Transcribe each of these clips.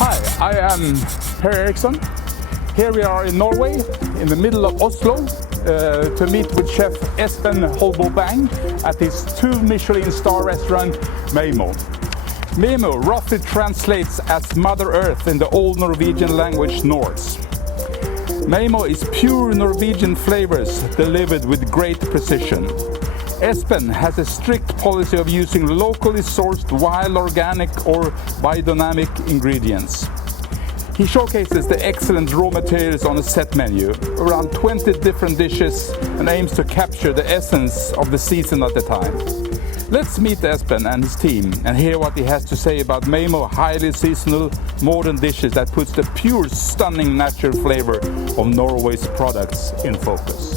Hi, I am Eriksson. Here we are in Norway, in the middle of Oslo, to meet with chef Esben Holmboe-Bang at his two-Michelin-starred restaurant Maaemo. Maameo roughly translates as Mother Earth in the old Norwegian language Norse. Maaemo is pure Norwegian flavors delivered with great precision. Esben has a strict policy of using locally sourced wild, organic or biodynamic ingredients. He showcases the excellent raw materials on a set menu, around 20 different dishes, and aims to capture the essence of the season at the time. Let's meet Esben and his team and hear what he has to say about Maaemo highly seasonal, modern dishes that puts the pure, stunning natural flavor of Norway's products in focus.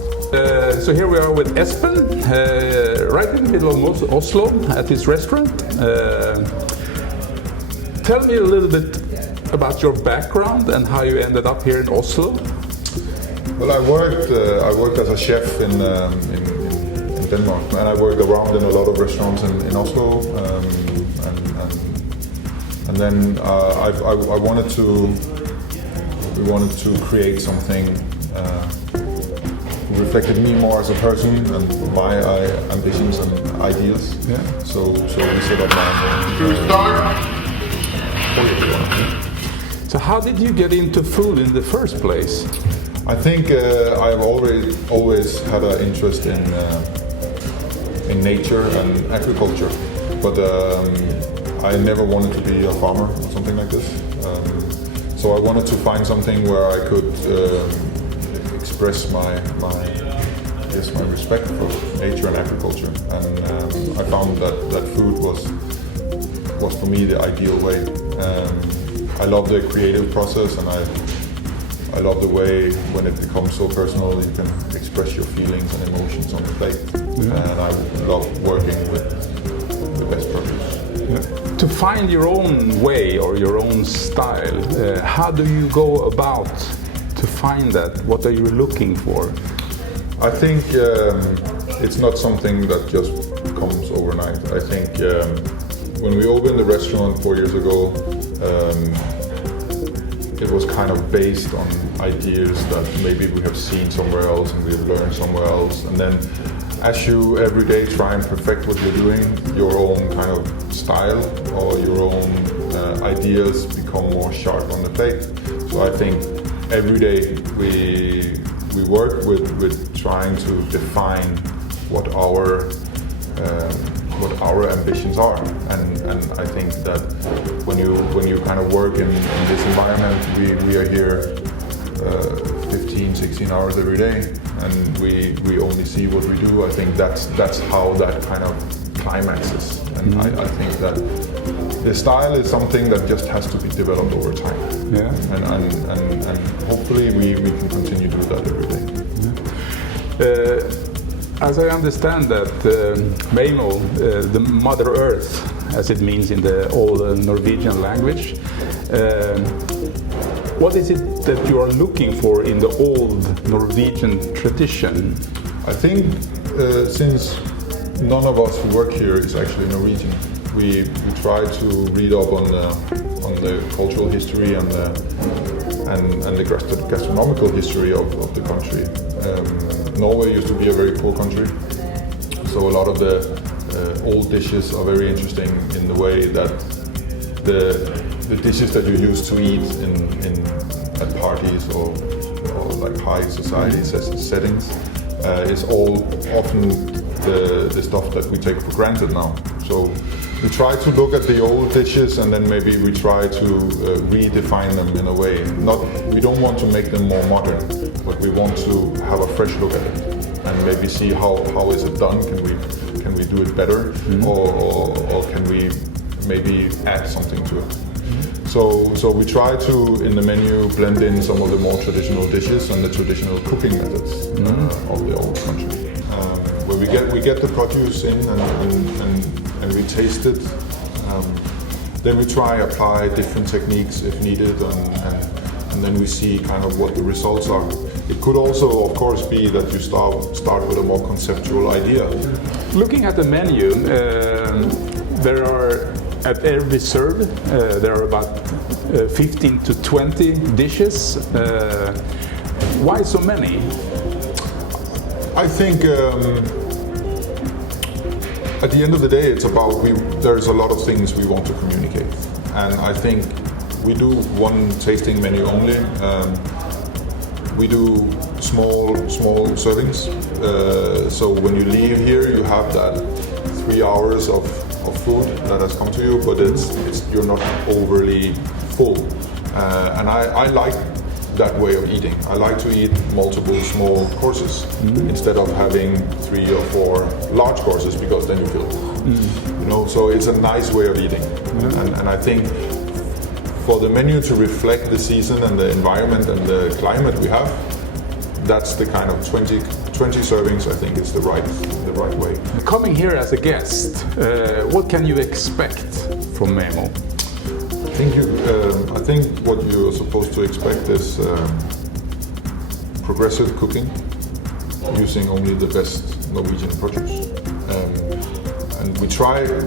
So here we are with Esben, right in the middle of Oslo at his restaurant. Tell me a little bit about your background and how you ended up here in Oslo. Well, I worked as a chef in Denmark, and I worked around in a lot of restaurants in Oslo, and then we wanted to create something reflected me more as a person and my ambitions and ideals. Yeah. So we set up Maameo. So how did you get into food in the first place? I think I've always had an interest in nature and agriculture, but I never wanted to be a farmer or something like this. So I wanted to find something where I could express my respect for nature and agriculture, and I found that food was for me the ideal way. I love the creative process, and I love the way when it becomes so personal you can express your feelings and emotions on the plate. Mm-hmm. And I love working with the best produce. Yeah. To find your own way or your own style, how do you go about to find that? What are you looking for? I think it's not something that just comes overnight. I think when we opened the restaurant 4 years ago, it was kind of based on ideas that maybe we have seen somewhere else and we've learned somewhere else. And then as you every day try and perfect what you're doing, your own kind of style or your own ideas become more sharp on the plate. So I think every day we work with trying to define what our ambitions are, and I think that when you kind of work in this environment, we are here 15-16 hours every day, and we only see what we do. I think that's how that kind of climaxes, and mm-hmm. I think that the style is something that just has to be developed over time. Yeah. And hopefully we can continue to do that every day. Yeah. As I understand that Maameo, the Mother Earth, as it means in the old Norwegian language, what is it that you are looking for in the old Norwegian tradition? I think since none of us who work here is actually Norwegian, we try to read up on the cultural history and the gastronomical history of the country. Norway used to be a very poor country, so a lot of the old dishes are very interesting in the way that the dishes that you used to eat at parties or like high society settings is all often the stuff that we take for granted now. So we try to look at the old dishes and then maybe we try to redefine them in a way. We don't want to make them more modern, but we want to have a fresh look at it and maybe see how is it done. Can we do it better, mm-hmm. or can we maybe add something to it? Mm-hmm. So we try to in the menu blend in some of the more traditional dishes and the traditional cooking methods mm-hmm. Of the old country. Where we get the produce in and we taste it. Then we try apply different techniques if needed, and then we see kind of what the results are. It could also, of course, be that you start with a more conceptual idea. Looking at the menu, there are at every serve there are about 15 to 20 dishes. Why so many? I think at the end of the day, it's about there's a lot of things we want to communicate, and I think we do one tasting menu only. We do small servings, so when you leave here, you have that 3 hours of food that has come to you, but you're not overly full, and I like that way of eating. I like to eat multiple small courses instead of having 3 or 4 large courses, because then you feel, you know. So it's a nice way of eating, and I think for the menu to reflect the season and the environment and the climate we have, that's the kind of 20 servings. I think is the right way. Coming here as a guest, what can you expect from Maameo? I think what you're supposed to expect is progressive cooking, using only the best Norwegian produce, and we try to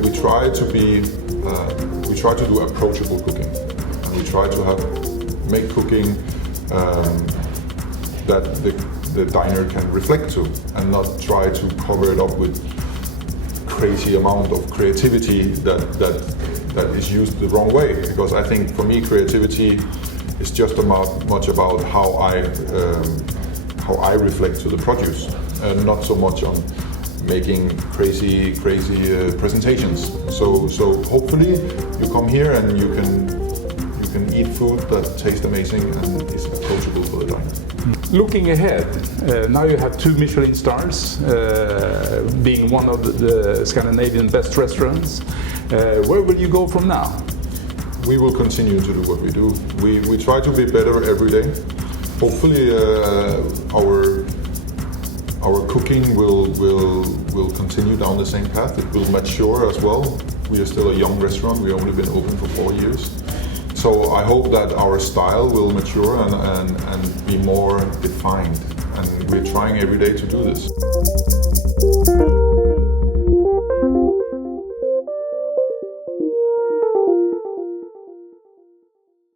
do approachable cooking, and we try to make cooking that the diner can reflect to, and not try to cover it up with crazy amount of creativity that is used the wrong way. Because I think for me, creativity is just much about how I reflect to the produce, and not so much on making crazy presentations. So hopefully you come here and you can eat food that tastes amazing and is approachable for the diner. Looking ahead, now you have 2 Michelin stars, being one of the Scandinavian best restaurants. Where will you go from now? We will continue to do what we do. We try to be better every day. Hopefully our cooking will continue down the same path. It will mature as well. We are still a young restaurant. We've only been open for 4 years. So I hope that our style will mature and be more defined. And we're trying every day to do this.